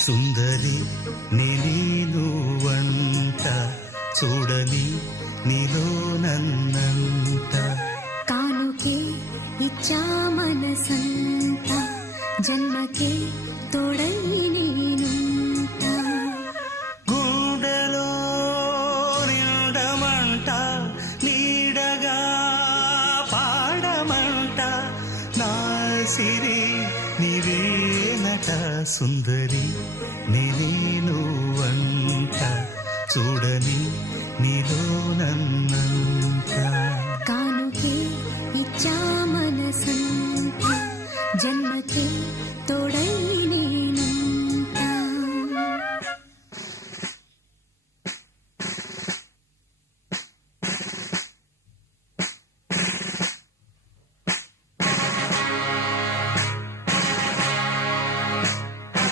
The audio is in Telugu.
సుందరి నేను వంట చూడని నీలో నన్నంట కానుకే ఇచ్చా మనసంత జన్మకే తోడై నేనుంట గుండెలో నిండమంట నీడగా పాడమంట నా సిరి నీవేనట సుందరి నేను వంట చూడని నీలో నన్ను